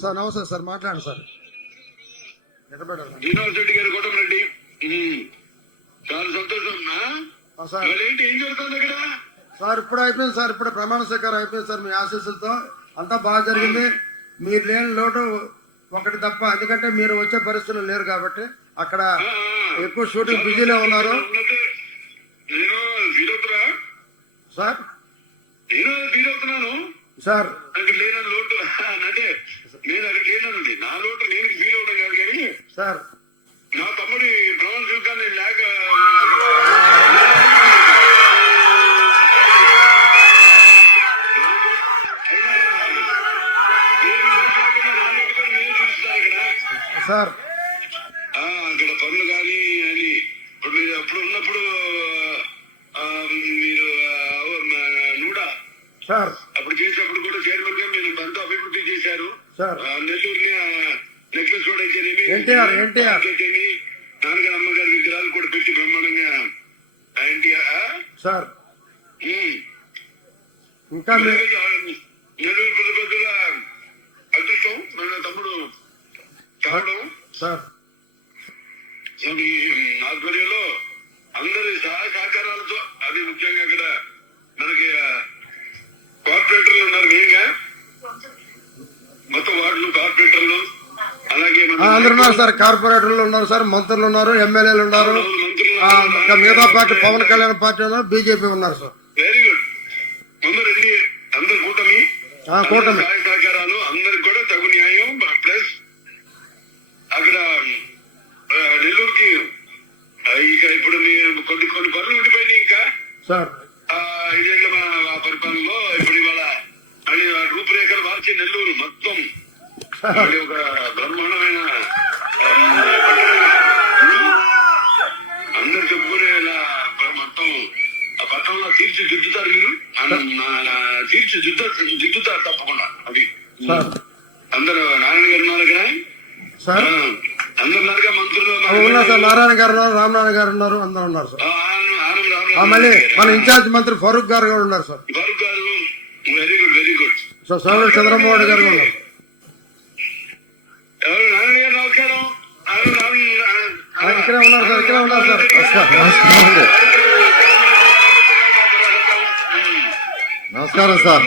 Sir నమస్తే sir, మాట్లాడండి sir. Srinivasa Reddy గారు కోటమిరెడ్డి, చాలా సంతోషం. సార్ ఏంటి ఏం జరుగుతుంది అక్కడ? సార్ ఇప్పుడు అయిపోయింది సార్, ఇప్పుడు ప్రమాణ స్వీకారం అయిపోయింది సార్. మీ ఆశీస్సులతో అంతా బాగా జరిగింది. మీరు లేని లోటు ఒకటి తప్ప, ఎందుకంటే మీరు వచ్చే పరిస్థితులు లేరు కాబట్టి అక్కడ ఎక్కువ షూటింగ్ బిజీలో ఉన్నారు నేను ఫీలవుతున్నా సార్. నేను ఫీలవుతున్నాను సార్ అక్కడ లేనని లోటు అంటే నేను అక్కడ లేనండి. నా లోటు నేను ఫీల్ అవడం కాదు, కానీ సార్ నా తమ్ముడి ప్రమాణ స్వీకారం లేక సార్ అక్కడ పనులు కానీ అని ఇప్పుడు మీరు అప్పుడు ఉన్నప్పుడు మీరు నూడా సార్ అప్పుడు చేసినప్పుడు కూడా చైర్మన్ గా మీరు ఎంతో అభివృద్ధి చేశారు. సార్ నెల్లూరుని నెక్లెస్ రోడ్ అయితేనేమి, ఎన్టీఆర్ నాన్నగారు అమ్మగారి విగ్రహాలు కూడా పెట్టి బ్రహ్మాండంగా ఎన్టీఆర్ సార్ ఇంకా నెల్లూరు పెద్ద అదృష్టం మన తమ్ముడు కావడం. సార్ మీ ఆధ్వర్యంలో అందరి సహాయ సహకారాలతో, అది ముఖ్యంగా అక్కడ మనకి కార్పొరేటర్లు ఉన్నారు, మెయిన్గా మొత్తం వార్డులు కార్పొరేటర్లు, అలాగే అందరు ఉన్నారు సార్. కార్పొరేటర్లు ఉన్నారు సార్, మంత్రులు ఉన్నారు, ఎమ్మెల్యేలు ఉన్నారు, మిగతా పార్టీ పవన్ కళ్యాణ్ పార్టీ ఉన్నారు, బీజేపీ ఉన్నారు సార్. Very good. అందరు కూటమి సహాయ సహకారాలు అందరికి కూడా తగు న్యాయం. ప్లస్ అక్కడ నెల్లూరుకి ఇక ఇప్పుడు కొన్ని పనులు ఉండిపోయినాయి ఇంకా సార్. 5 ఏళ్ల పరిపాలనలో. ఇప్పుడు ఇవాళ మళ్ళీ రూపురేఖలు మార్చి నెల్లూరు మొత్తం ఒక బ్రహ్మాండమైన అందరు చెప్పుకునేలా మొత్తం ఆ పట్టణంలో తీర్చిదిద్దుతారు. మీరు తీర్చిదిద్దుతారు తప్పకుండా. అది అందరూ నారాయణ గారు ఉన్నారు కదా సార్, అందరు ఉన్నారుగా, మంత్రులు ఉన్నారు సార్. నారాయణ గారు ఉన్నారు, రామనారాయణ గారు ఉన్నారు, అందరూ ఉన్నారు సార్. ఆనంద్ మళ్ళీ మన ఇన్ఛార్జ్ మంత్రి ఫరూక్ గారు కూడా ఉన్నారు సార్. ఫరూక్ గారు very good, very good. Sir సోదరుడు చంద్రమోహన్ గారు ఉన్నారు. ఎవరు? నారాయణ గారు నమస్కారం. ఇక్కడే ఉన్నారు సార్, ఇక్కడే ఉన్నారు సార్. నమస్కారం సార్.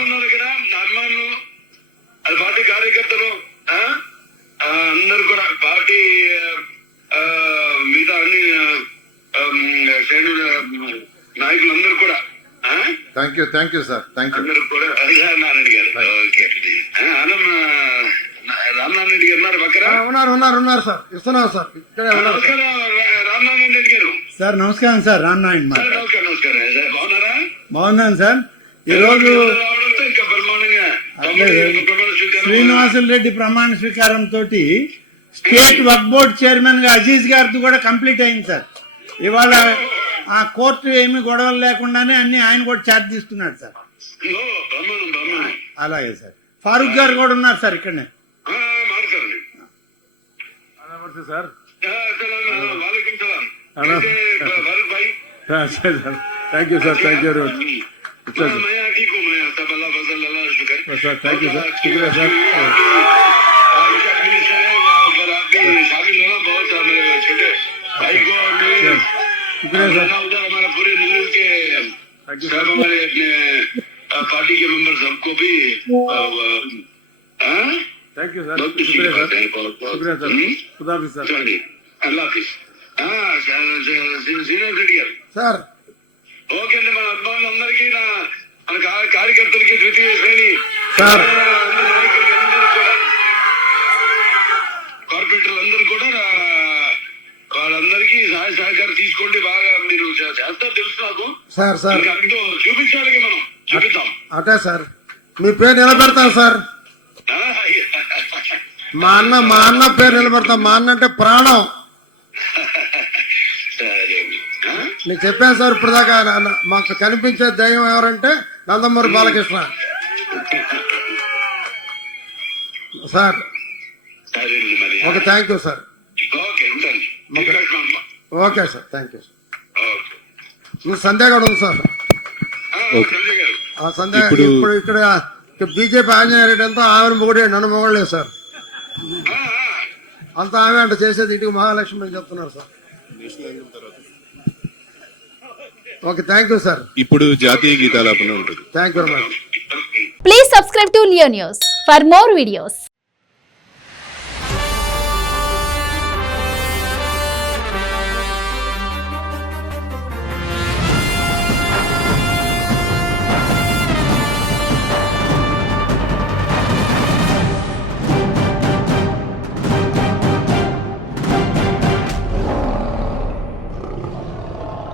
అభిమానులు, అది పార్టీ కార్యకర్తలు అందరు కూడా, పార్టీ మిగతా అన్ని శ్రేణుల నాయకులందరూ కూడా. Thank you sir. అందరూ కూడా. నారాయణ గారు ఓకే. రామనారాయణ రెడ్డి గారు ఉన్నారు పక్కన? ఉన్నారు సార్. ఇస్తున్నారు సార్, ఇక్కడే ఉన్నారు. నమస్కారం రామనారాయణ రెడ్డి గారు. సార్ నమస్కారం సార్. రామనారాయణ నమస్కారం. బాగున్నారా? బాగున్నాను సార్. ఈ రోజు ఇంకా బ్రహ్మాండంగా శ్రీనివాసులు రెడ్డి ప్రమాణ స్వీకారం తోటి స్టేట్ వర్క్ బోర్డ్ చైర్మన్ గా అజీజ్ గారితో కూడా కంప్లీట్ అయింది సార్. ఇవాళ ఆ కోర్టు ఏమి గొడవలు లేకుండానే అన్ని ఆయన కూడా ఛార్జ్ తీసుకున్నాడు సార్. అలాగే సార్. ఫారూక్ గారు కూడా ఉన్నారు సార్ ఇక్కడనే. Sir thank you sir. Thank you very much sir. Thank you sir. శుక్రియా సార్. शुक्रिया सर. हमारा पूरे मुल्क के सब हमारे अपने पार्टी के मेंबर सबको भी थैंक यू सर. शुक्रिया सर. शुक्रिया सर. खुदा हाफिज़ सर. अल्लाह हाफिज़. శ్రీనివాస్ రెడ్డి గారు సార్. ఓకే అండి. మన అభిమానులందరికీ, మన కార్యకర్తలకి, ద్వితీయ శ్రేణి సార్, కార్పొరేటర్లందరూ కూడా వాళ్ళందరికీ సహాయ సహకారం తీసుకోండి. బాగా మీరు చేస్తారు తెలుసు నాకు సార్. సార్ చూపించాలి, మనం చూపిద్దాం. అటే సార్, మీ పేరు నిలబెడతాం సార్. మా అన్న పేరు నిలబెడతాం. మా అన్న అంటే ప్రాణం. నేను చెప్పాను సార్ ఇప్పుడు దాకా. మాకు కనిపించే దైవం ఎవరంటే Nandamuri Balakrishna sir. Okay, thank you sir. Okay sir. Thank you sir. Sandhya కూడా ఉంది సార్. సంధ్య ఇప్పుడు ఇక్కడ బీజేపీ ఆంజనేయ రెడ్డి అంతా ఆమెను మొగుడే, నన్ను మొగలేదు సార్. అంతా ఆమె అంట చేసేది, ఇంటికి మహాలక్ష్మి అని చెప్తున్నారు sir. Okay, thank you sir. ఇప్పుడు జాతీయ గీతాలాపన ఉంటుంది. Thank you very much. Please subscribe to Leo News for more videos.